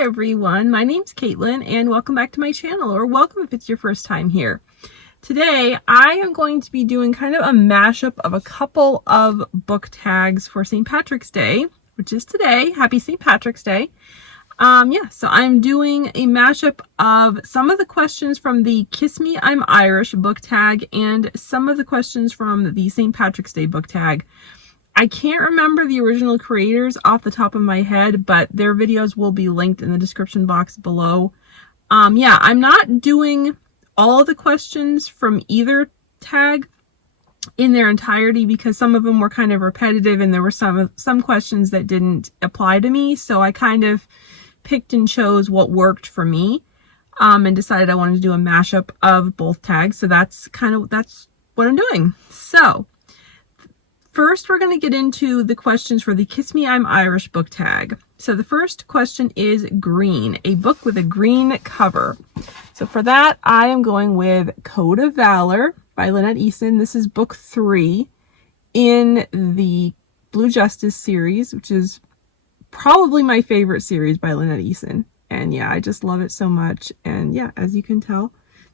everyone, my name's Caitlyn and welcome back to my channel, or welcome if it's your first time here. Today I am going to be doing kind of a mashup of a couple of book tags for St. Patrick's Day, which is today. Happy St. Patrick's Day. So I'm doing a mashup of some of the questions from the Kiss Me I'm Irish book tag and some of the questions from the St. Patrick's Day book tag. I can't remember the original creators off the top of my head, but their videos will be linked in the description box below. I'm not doing all the questions from either tag in their entirety because some of them were kind of repetitive and there were some questions that didn't apply to me. So I kind of picked and chose what worked for me and decided I wanted to do a mashup of both tags. So that's what I'm doing. So first, we're going to get into the questions for the Kiss Me I'm Irish book tag. So the first question is green, a book with a green cover. So for that, I am going with Code of Valor by Lynette Eason. This is book 3 in the Blue Justice series, which is probably my favorite series by Lynette Eason. And yeah, I just love it so much. And yeah, as you can tell,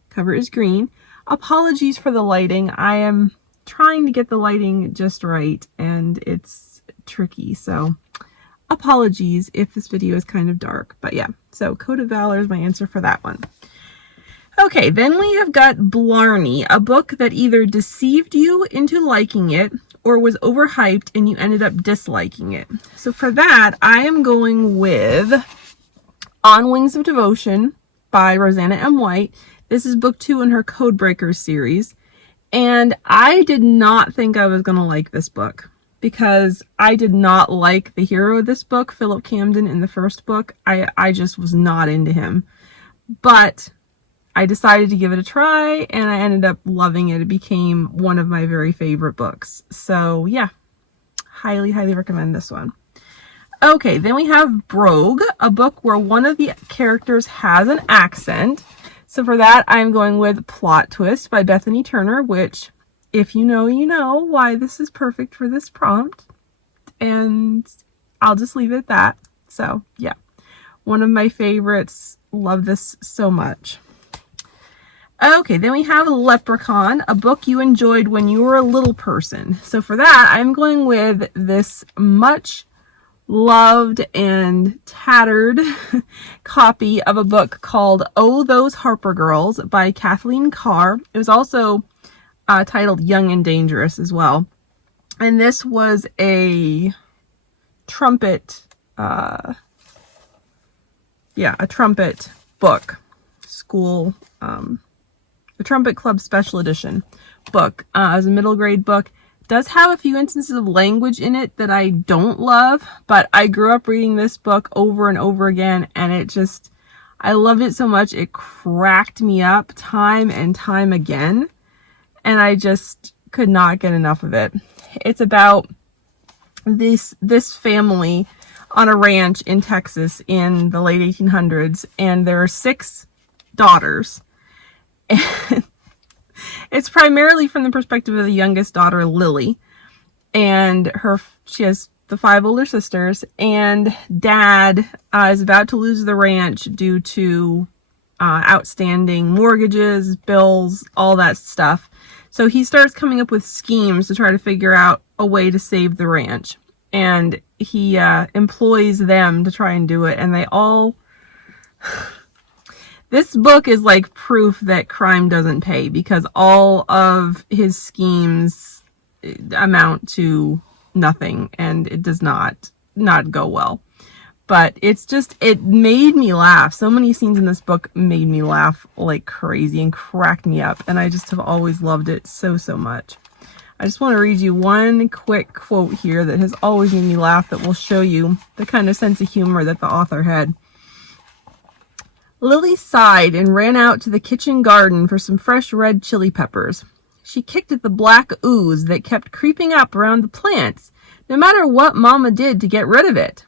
the cover is green. Apologies for the lighting. I am trying to get the lighting just right and it's tricky, so apologies if this video is kind of dark, but yeah, so Code of Valor is my answer for that one. Okay, then we have got Blarney, a book that either deceived you into liking it or was overhyped and you ended up disliking it. So for that, I am going with On Wings of Devotion by Roseanna M. White. This is book 2 in her Codebreakers series. And I did not think I was going to like this book because I did not like the hero of this book, Philip Camden, in the first book. I just was not into him. But I decided to give it a try and I ended up loving it. It became one of my very favorite books. So yeah, highly, highly recommend this one. Okay, then we have Brogue, a book where one of the characters has an accent. So for that, I'm going with Plot Twist by Bethany Turner, which, if you know, you know why this is perfect for this prompt. And I'll just leave it at that. So yeah, one of my favorites. Love this so much. Okay, then we have Leprechaun, a book you enjoyed when you were a little person. So for that, I'm going with this much loved and tattered copy of a book called Oh, Those Harper Girls by Kathleen Karr. It was also titled Young and Dangerous as well. And this was a trumpet, a trumpet book, school, the Trumpet Club Special Edition book. As a middle grade book. Does have a few instances of language in it that I don't love, but I grew up reading this book over and over again, and I loved it so much. It cracked me up time and time again, and I just could not get enough of it. It's about this family on a ranch in Texas in the late 1800s, and there are 6 daughters, and it's primarily from the perspective of the youngest daughter, Lily, and she has the 5 older sisters, and dad is about to lose the ranch due to outstanding mortgages, bills, all that stuff. So he starts coming up with schemes to try to figure out a way to save the ranch, and he employs them to try and do it, and they all... This book is like proof that crime doesn't pay because all of his schemes amount to nothing and it does not go well. But it made me laugh. So many scenes in this book made me laugh like crazy and cracked me up. And I just have always loved it so, so much. I just want to read you one quick quote here that has always made me laugh that will show you the kind of sense of humor that the author had. Lily sighed and ran out to the kitchen garden for some fresh red chili peppers. She kicked at the black ooze that kept creeping up around the plants, no matter what Mama did to get rid of it.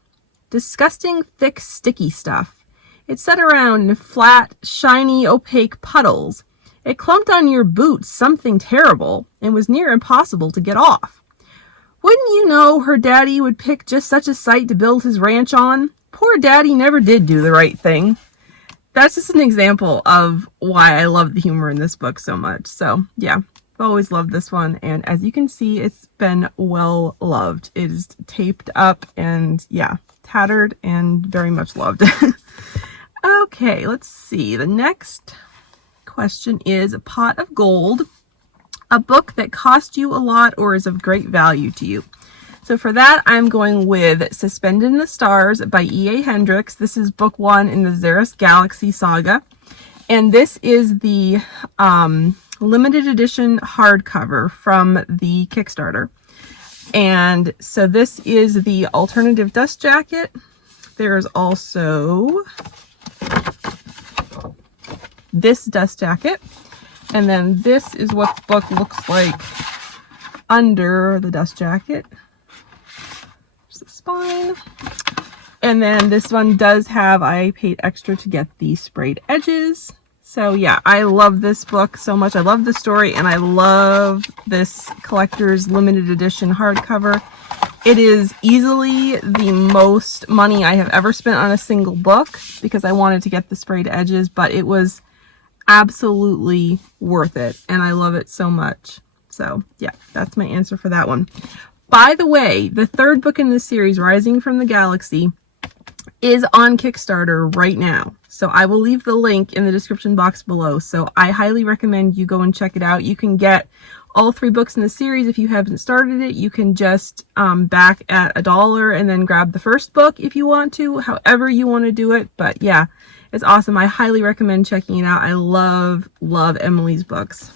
Disgusting, thick, sticky stuff. It sat around in flat, shiny, opaque puddles. It clumped on your boots something terrible and was near impossible to get off. Wouldn't you know her daddy would pick just such a site to build his ranch on? poor daddy never did do the right thing. That's just an example of why I love the humor in this book so much. So yeah, I've always loved this one. And as you can see, it's been well loved. It is taped up and yeah, tattered and very much loved. Okay, let's see. The next question is A Pot of Gold, a book that cost you a lot or is of great value to you. So for that, I'm going with Suspended in the Stars by E.A. Hendryx. This is book 1 in the Xeris Galaxy saga. And this is the limited edition hardcover from the Kickstarter. And so this is the alternative dust jacket. There's also this dust jacket. And then this is what the book looks like under the dust jacket. The spine. And then this one does have, I paid extra to get the sprayed edges. So yeah, I love this book so much. I love the story and I love this collector's limited edition hardcover. It is easily the most money I have ever spent on a single book because I wanted to get the sprayed edges, but it was absolutely worth it and I love it so much. So yeah, that's my answer for that one. By the way, the third book in this series, Rising from the Galaxy, is on Kickstarter right now. So I will leave the link in the description box below. So I highly recommend you go and check it out. You can get all 3 books in the series. If you haven't started it, you can just back at $1 and then grab the first book if you want to, however you want to do it. But yeah, it's awesome. I highly recommend checking it out. I love Emily's books.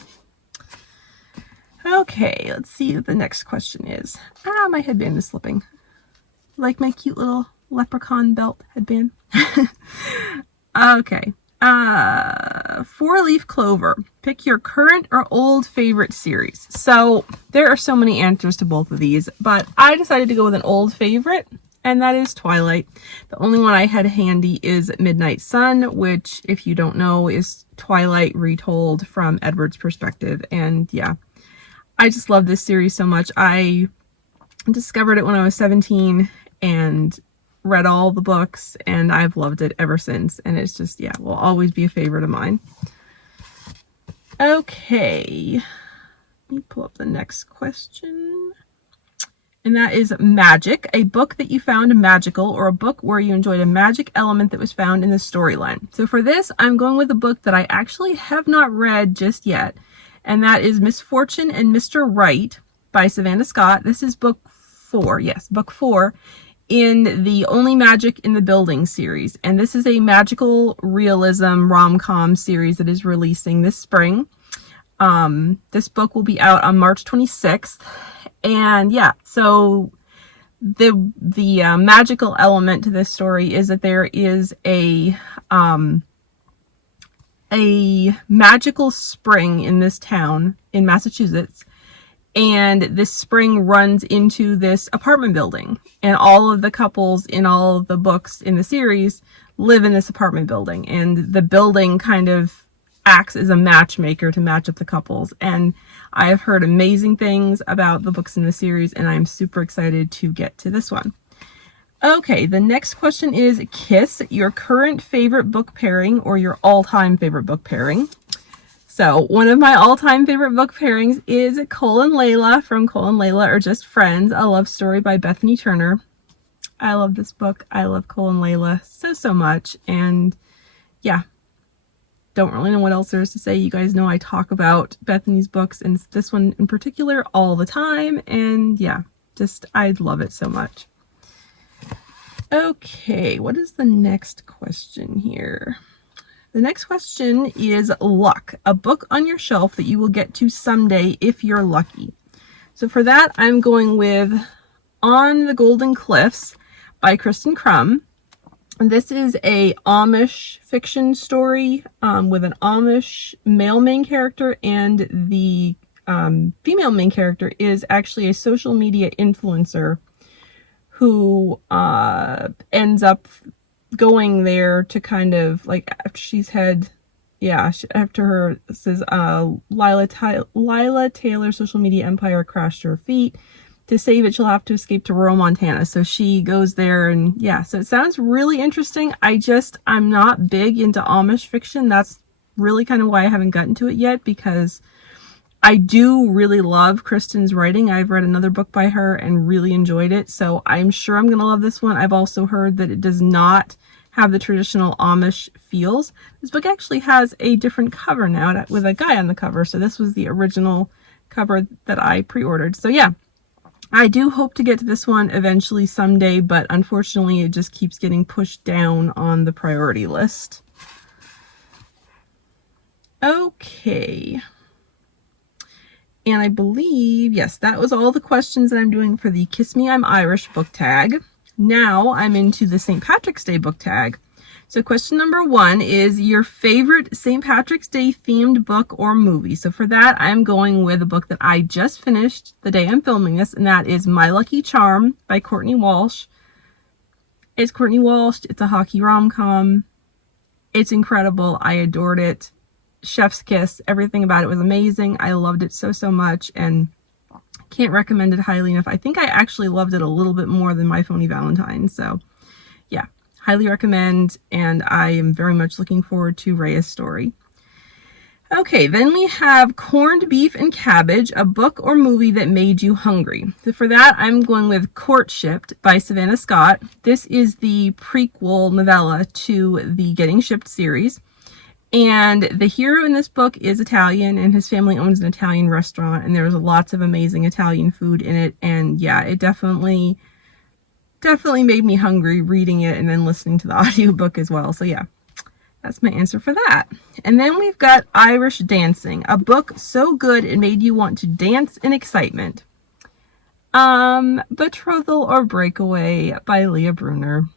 Okay, let's see what the next question is. Ah, my headband is slipping. Like my cute little leprechaun belt headband. Okay. 4-Leaf Clover. Pick your current or old favorite series. So there are so many answers to both of these, but I decided to go with an old favorite, and that is Twilight. The only one I had handy is Midnight Sun, which, if you don't know, is Twilight retold from Edward's perspective. And yeah, I just love this series so much. I discovered it when I was 17 and read all the books, and I've loved it ever since. And it's just, yeah, will always be a favorite of mine. Okay, let me pull up the next question. And that is Magic, a book that you found magical or a book where you enjoyed a magic element that was found in the storyline. So for this, I'm going with a book that I actually have not read just yet. And that is Misfortune and Mr. Right by Savannah Scott. This is book 4. Yes, book 4 in the Only Magic in the Building series. And this is a magical realism rom-com series that is releasing this spring. This book will be out on March 26th. And yeah, so the magical element to this story is that there is a magical spring in this town in Massachusetts, and this spring runs into this apartment building, and all of the couples in all of the books in the series live in this apartment building, and the building kind of acts as a matchmaker to match up the couples. And I have heard amazing things about the books in the series, and I'm super excited to get to this one. Okay, the next question is Kiss, your current favorite book pairing or your all-time favorite book pairing. So one of my all-time favorite book pairings is Cole and Laila from Cole and Laila Are Just Friends, a love story by Bethany Turner. I love this book. I love Cole and Laila so much. And yeah, don't really know what else there is to say. You guys know I talk about Bethany's books and this one in particular all the time. And yeah, just I love it so much. Okay, what is the next question here? The next question is Luck, a book on your shelf that you will get to someday if you're lucky. So for that, I'm going with On the Golden Cliffs by Christen Krumm. This is a Amish fiction story with an Amish male main character, and the female main character is actually a social media influencer who ends up going there to kind of like after she's had, yeah, after her says Laila Taylor's social media empire crashed to her feet, to save it, she'll have to escape to rural Montana. So she goes there, and yeah, so it sounds really interesting. I'm not big into Amish fiction. That's really kind of why I haven't gotten to it yet, because I do really love Christen's writing. I've read another book by her and really enjoyed it. So I'm sure I'm going to love this one. I've also heard that it does not have the traditional Amish feels. This book actually has a different cover now with a guy on the cover. So this was the original cover that I pre-ordered. So yeah, I do hope to get to this one eventually someday, but unfortunately it just keeps getting pushed down on the priority list. Okay. And I believe, yes, that was all the questions that I'm doing for the Kiss Me, I'm Irish book tag. Now I'm into the St. Patrick's Day book tag. So question number 1 is your favorite St. Patrick's Day themed book or movie. So for that, I'm going with a book that I just finished the day I'm filming this, and that is My Lucky Charm by Courtney Walsh. It's Courtney Walsh. It's a hockey rom-com. It's incredible. I adored it. Chef's kiss. Everything about it was amazing. I loved it so, so much, and can't recommend it highly enough. I think I actually loved it a little bit more than My Phony Valentine. So yeah, highly recommend, and I am very much looking forward to Rhea's story. Okay, then we have Corned Beef and Cabbage, a book or movie that made you hungry. So for that, I'm going with Courtshipped by Savannah Scott. This is the prequel novella to the Getting Shipped series. And the hero in this book is Italian, and his family owns an Italian restaurant, and there's lots of amazing Italian food in it. And yeah, it definitely made me hungry reading it and then listening to the audiobook as well. So yeah, that's my answer for that. And then we've got Irish Dancing, a book so good it made you want to dance in excitement. Betrothal or Breakaway by Leah Brunner.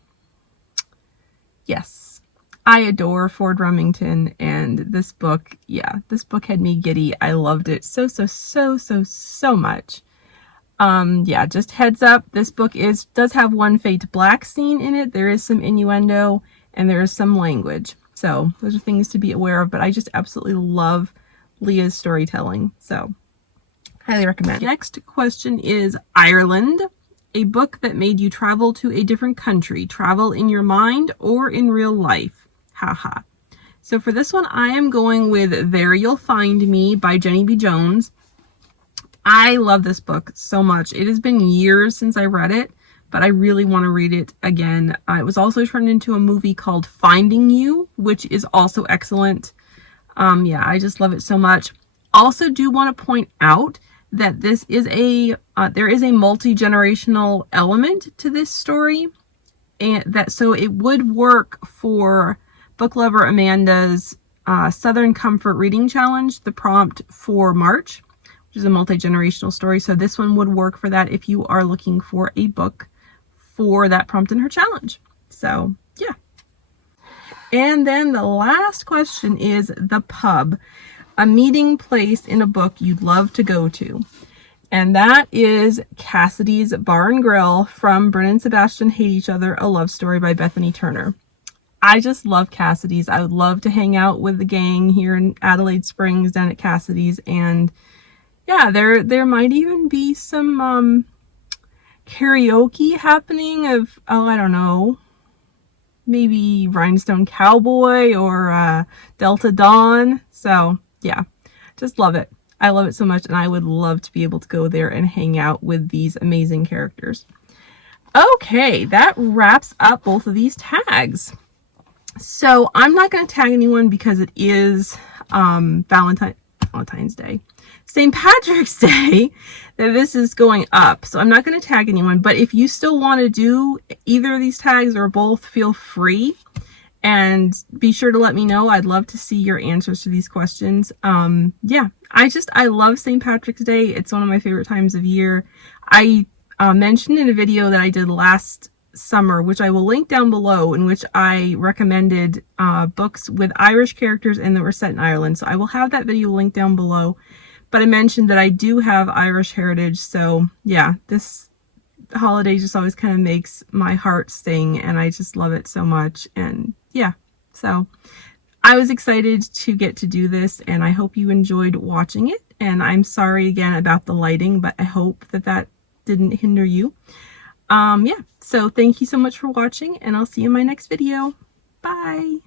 Yes. I adore Ford Remington, and this book, yeah, this book had me giddy. I loved it so much. Yeah, just heads up, this book does have one fade to black scene in it. There is some innuendo and there is some language. So those are things to be aware of, but I just absolutely love Leah's storytelling. So highly recommend. Next question is Ireland, a book that made you travel to a different country, travel in your mind or in real life. Haha. So for this one, I am going with There You'll Find Me by Jenny B. Jones. I love this book so much. It has been years since I read it, but I really want to read it again. It was also turned into a movie called Finding You, which is also excellent. Yeah, I just love it so much. Also do want to point out that this is there is a multi-generational element to this story, and so it would work for book lover Amanda's Southern Comfort Reading Challenge, the prompt for March, which is a multi-generational story. So this one would work for that if you are looking for a book for that prompt in her challenge. So yeah. And then the last question is The Pub, a meeting place in a book you'd love to go to. And that is Cassidy's Bar and Grill from Brynn and Sebastian Hate Each Other, a love story by Bethany Turner. I just love Cassidy's. I would love to hang out with the gang here in Adelaide Springs down at Cassidy's. And yeah, there might even be some karaoke happening of, oh, I don't know, maybe Rhinestone Cowboy or Delta Dawn. So yeah, just love it. I love it so much, and I would love to be able to go there and hang out with these amazing characters. Okay, that wraps up both of these tags. So I'm not going to tag anyone because it is Valentine's Day, St. Patrick's Day, that this is going up. So I'm not going to tag anyone, but if you still want to do either of these tags or both, feel free, and be sure to let me know. I'd love to see your answers to these questions. Yeah, I love St. Patrick's Day. It's one of my favorite times of year. I mentioned in a video that I did last summer, which I will link down below, in which I recommended books with Irish characters and that were set in Ireland. So I will have that video linked down below. But I mentioned that I do have Irish heritage. So yeah, this holiday just always kind of makes my heart sing, and I just love it so much. And yeah, so I was excited to get to do this, and I hope you enjoyed watching it. And I'm sorry again about the lighting, but I hope that didn't hinder you. Yeah, so thank you so much for watching, and I'll see you in my next video. Bye!